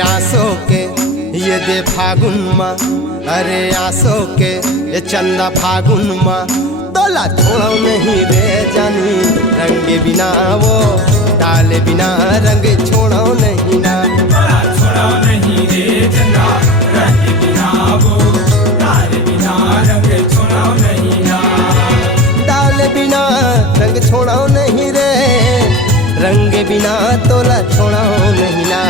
आसो के ये दे फागुन माँ, अरे आसो के ये चंदा फागुन माँ, तोला छोड़ो नहीं रे जानी, रंग बिना वो डाले बिना रंग छोड़ो नहीं ना। तोला छोड़ो नहीं रे चंदा, रंग बिना वो डाले बिना रंग छोड़ो नहीं ना। डाले बिना रंग छोड़ो नहीं रे, रंग बिना तोला छोड़ो नहीं ना।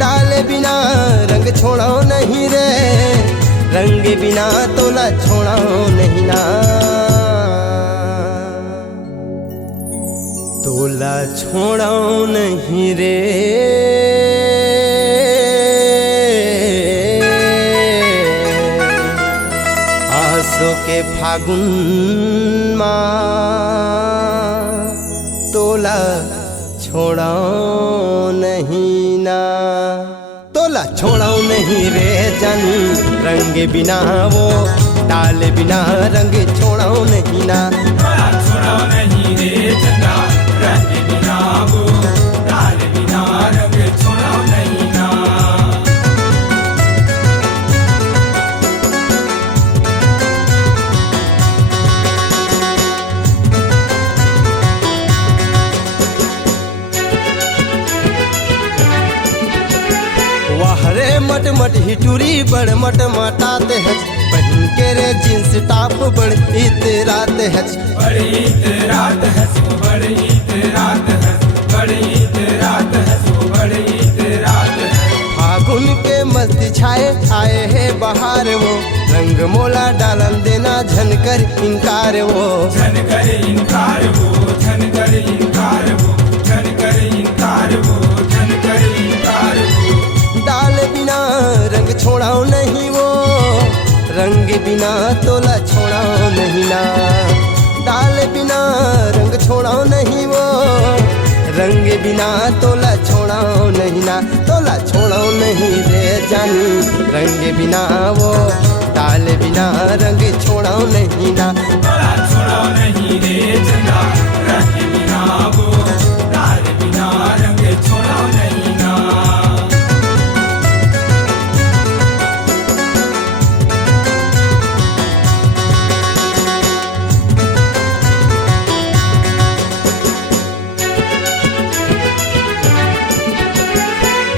डाले बिना रंग छोड़ो नहीं रे, रंग बिना तोला छोड़ो नहीं ना। तोला छोड़ो नहीं रे आसो के फागुन माँ, तोला छोड़ो नहीं ना। तोला छोड़ो नहीं रे जानी, रंग बिना वो डाले बिना रंग छोड़ो नहीं ना। तोला छोड़ो नहीं रे चंदा, रंग बिना वो डाले बिना रंग छोड़ो नहीं ना। वाहरे मट मट हिटूरी बड़ मट मटाते हज, पहन के रे जींस टॉप बड़ इतराते हज। बड़ी इतरात है सो बड़ी इतरात है, बड़ी इतरात है सो बड़ी इतरात है। फागुन के मस्ती छाए आए है बहार वो, रंग मोला डालन देना झनकर इनकार वो। झन कर इनकार वो, झन कर इनकार वो, झन कर इनकार वो, झन कर इनकार वो। डाल बिना रंग छोड़ाओ नहीं वो, रंग बिना तोला छोड़ाओ नहीं ना। डाल बिना रंग छोड़ाओ नहीं वो, रंग बिना तोला छोड़ाओ नहीं ना। तोला छोड़ाओ नहीं रे जानी, रंग बिना वो डाल बिना रंग छोड़ाओ नहीं ना। तोला छोड़ो नहीं रे चंदा, रंग बिना वो डाले बिना रंग छोड़ो नहीं ना।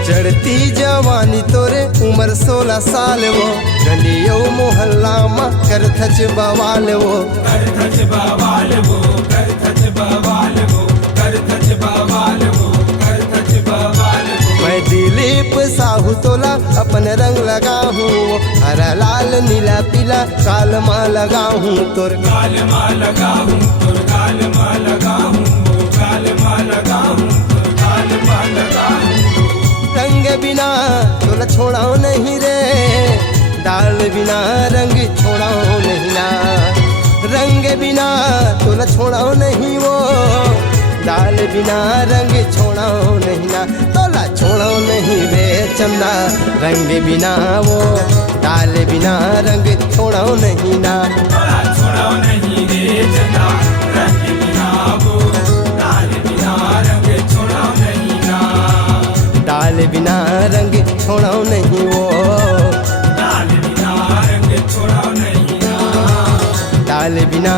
चढ़ती जवानी तोरे उम्र 16 साल वो, गलियो मोहल्ला में कर थच बवाल वो। कर थच बवाल वो, कर थच बवाल वो, कर थच बवाल वो, कर थच बवाल वो। मैं दिलीप साहू तोला अपन रंग लगा हूँ, हरा लाल नीला पीला काल माँ लगा हूँ तोर। गाल माँ लगा हूँ तोर, गाल माँ लगा हूँ, गाल माँ लगा हूँ तोर, गाल माँ लगा हूँ। रंग बिना तोला छोड़ाओ नहीं रे, डाल बिना रंग छोड़ाओ नहीं ना। रंग बिना तोला छोड़ाओ नहीं वो, डाल बिना रंग छोड़ाओ नहीं ना। तोला छोड़ाओ नहीं रे चंदा, रंग बिना वो डाल बिना रंग छोड़ाओ नहीं ना। तोला छोड़ो नहीं रे चंदा, रंग बिना वो डाले बिना रंग छोड़ो नहीं ना। डाल बिना रंग छोड़ाओ नहीं वो, डाले बिना रंग छोड़ो नहीं ना। डाल बिना